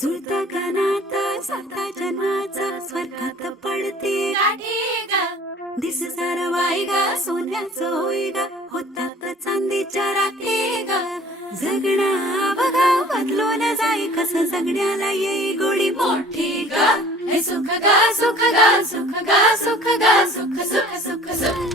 जुळता का नाता साता जन्माचा स्वर्गात पडते गाठी ग दिस सारं वाई ग सोन्याचं होई ग होतात चांदीच्या रात्री ग जगणं बघा बदलून जाई कसं जगण्याला येई गोडी मोठी ग हे सुख ग सुख ग सुख ग सुख ग सुख सुख सुख सुख